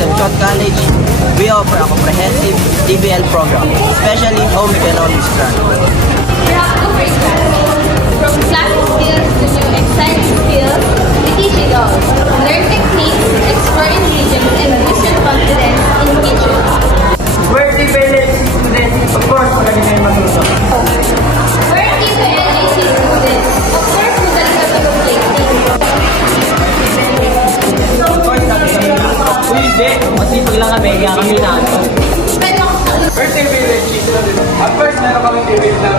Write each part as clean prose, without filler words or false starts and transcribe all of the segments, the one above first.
Concepcion College, we offer a comprehensive DBL program, especially home economics grant. We have two great classes. From classic skills to new exciting skills, we teach it all. Learn techniques, explore ingredients, and boost your confidence in the kitchen. We're DBL students, of course, magaling kayo matuto. We're DBLAC students. Of course, magaling kami mag-plating. Of course, sabi kami na. Kung hindi, masipag lang kami, kaya kami na. We're DBL students. Of course, meron kami DBL lang.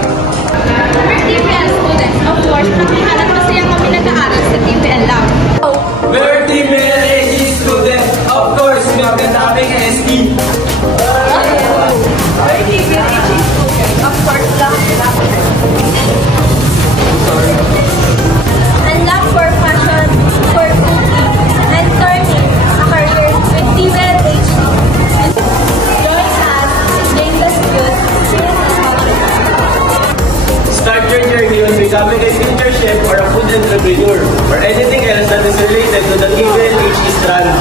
We're DBL students. Of course, nakihanap masaya kami nag-aaral sa DBL lang. We're DBL students. Of course, maganda kami ng ST. We're DBL students. Of course, lang. Unlock for passion, for cooking, and turning a career with DBL HD. Join us in gain the skills and Start your journey on becoming a teachership or a food entrepreneur or anything else that is related to the DBL HD strand.